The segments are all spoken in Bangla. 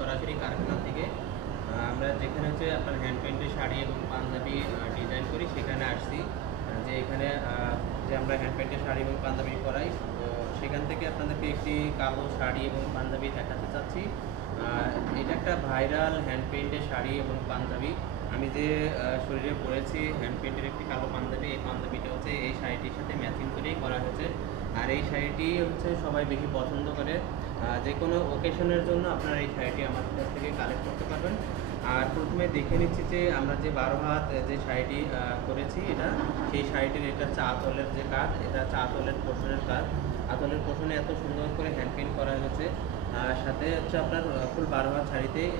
সরাসরি কারখানা থেকে। আমরা যেখানে হচ্ছে আপনার হ্যান্ড পেইন্টের শাড়ি এবং পাঞ্জাবি ডিজাইন করি সেখানে আসছি। যে এখানে যে আমরা হ্যান্ড পেইন্টের শাড়ি এবং পাঞ্জাবি করাই, তো সেখান থেকে আপনাদেরকে একটি কালো শাড়ি এবং পাঞ্জাবি দেখাতে চাচ্ছি। এটা একটা ভাইরাল হ্যান্ড পেইন্টের শাড়ি এবং পাঞ্জাবি। আমি যে শরীরে পরেছি হ্যান্ড পেইন্টের একটি কালো পাঞ্জাবি, এই পাঞ্জাবিটা হচ্ছে এই শাড়িটির সাথে ম্যাচিং করেই করা হয়েছে। আর এই শাড়িটি হচ্ছে সবাই বেশি পছন্দ করে। যে কোনো ওকেশনের জন্য আপনারা এই শাড়িটি আমাদের কাছ থেকে কালেক্ট করতে পারবেন। আর প্রথমে দেখে নিচ্ছি যে আমরা যে 12 হাত যে শাড়িটি করেছি, সেই শাড়িটির এটা হচ্ছে আঁচলের যে কাজ, এটা হচ্ছে আঁচলের পোষণের কাজ। আঁচলের পোষণে এত সুন্দর করে হ্যান্ড পেইন্ট করা হয়েছে। সাথে হচ্ছে আপনার ফুল 12 হাত শাড়িতেই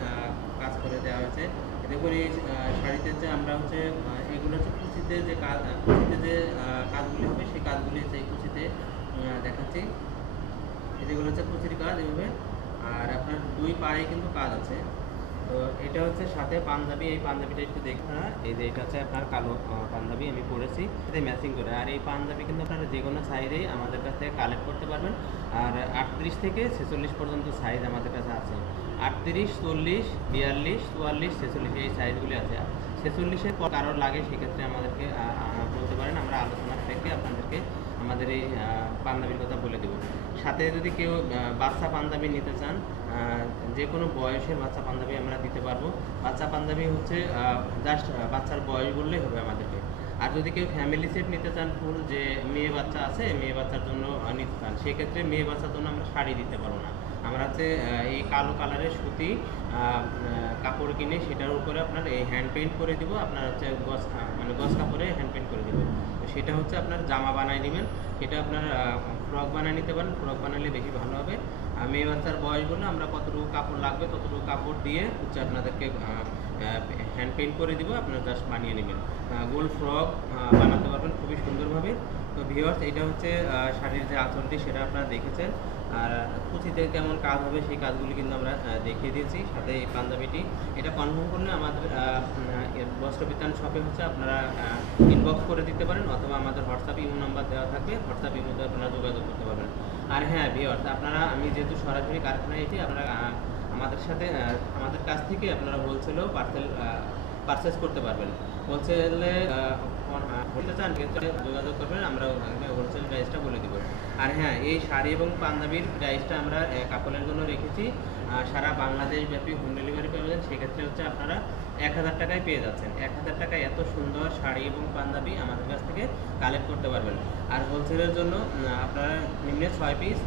কাজ করে দেওয়া হয়েছে। দেখুন এই শাড়িতে যে আমরা হচ্ছে এগুলো হচ্ছে কুচিতে যে কাজ, কুচিতে যে কাজগুলি হবে সেই কাজগুলি হচ্ছে এই কুচিতে দেখাচ্ছি। যেগুলো হচ্ছে কুচির কাজ এভাবে। আর আপনার দুই পায়ে কিন্তু কাজ আছে। তো এটা হচ্ছে সাথে পাঞ্জাবি, এই পাঞ্জাবিটা একটু দেখুন। এই যে এটা হচ্ছে আপনার কালো পাঞ্জাবি আমি পরেছি, এতে ম্যাচিং করে। আর এই পাঞ্জাবি কিন্তু আপনারা যে কোনো সাইজেই আমাদের কাছ থেকে কালেক্ট করতে পারবেন। আর 38 থেকে 46 পর্যন্ত সাইজ আমাদের কাছে আছে। 38, 40, 42, 44, 46 এই সাইজগুলি আছে। 46-এর পর কারোর লাগে সেক্ষেত্রে আমাদেরকে বলতে পারেন, আমরা আলোচনার থেকে আপনাদেরকে আমাদের এই পাঞ্জাবির কথা বলে দেব। সাথে যদি কেউ বাচ্চা পাঞ্জাবি নিতে চান, যে কোনো বয়সের বাচ্চা পাঞ্জাবি আমরা দিতে পারবো। বাচ্চা পাঞ্জাবি হচ্ছে জাস্ট বাচ্চার বয়স বললেই হবে আমাদেরকে। আর যদি কেউ ফ্যামিলি সেট নিতে চান, ফুল যে মেয়ে বাচ্চা আছে, মেয়ে বাচ্চার জন্য নিতে চান, সেক্ষেত্রে মেয়ে বাচ্চার জন্য আমরা শাড়ি দিতে পারবো না। আমরা হচ্ছে এই কালো কালারের সুতি কাপড় কিনে সেটার উপরে আপনার এই হ্যান্ড পেইন্ট করে দিব। আপনার হচ্ছে গস কাপড়ে হ্যান্ড পেইন্ট করে দিব। তো সেটা হচ্ছে আপনার জামা বানায় নেবেন, সেটা আপনার ফ্রক বানিয়ে নিতে পারেন। ফ্রক বানালে বেশি ভালো হবে। মেয়ে বাচ্চার বয়স বলে আমরা কতটুকু কাপড় লাগবে ততটুকু কাপড় দিয়ে হচ্ছে আপনাদেরকে হ্যান্ড পেইন্ট করে দিব, আপনারা জাস্ট বানিয়ে নেবেন। গোল ফ্রক বানাতে পারবেন খুবই সুন্দরভাবে। তো ভিউয়ার্স, এটা হচ্ছে শাড়ির যে আঁচলটি সেটা আপনারা দেখেছেন। আর কুচিতে কেমন কাজ হবে সেই কাজগুলি কিন্তু আমরা দেখিয়ে দিয়েছি। সাথে এই পাঞ্জাবিটি এটা কনফার্ম করলে আমাদের বস্ত্রবিতান শপে হচ্ছে আপনারা ইনবক্স করে দিতে পারেন, অথবা আমাদের হোয়াটসঅ্যাপ ইমো নাম্বার দেওয়া থাকবে, হোয়াটসঅ্যাপ ইমোতে আপনারা যোগাযোগ করতে পারবেন। আর হ্যাঁ ভিউয়ার্স, আপনারা আমি যেহেতু সরাসরি কারখানায় এসে আপনারা আমাদের সাথে আমাদের কাছ থেকে আপনারা হোলসেলেও পারচেস করতে পারবেন। হোলসেলে বলতে চান ক্ষেত্রে যোগাযোগ করবেন, আমরা হোলসেল প্রাইসটা বলে দিব। আর হ্যাঁ, এই শাড়ি এবং পাঞ্জাবির প্রাইসটা আমরা কাপড়ের জন্য রেখেছি সারা বাংলাদেশ ব্যাপী হোম ডেলিভারি পাবেন। সেক্ষেত্রে হচ্ছে আপনারা 1000 টাকায় পেয়ে যাচ্ছেন। 1000 টাকায় এত সুন্দর শাড়ি এবং পাঞ্জাবি আমাদের কাছ থেকে কালেক্ট করতে পারবেন। আর হোলসেলের জন্য আপনারা নিম্নে 6 পিস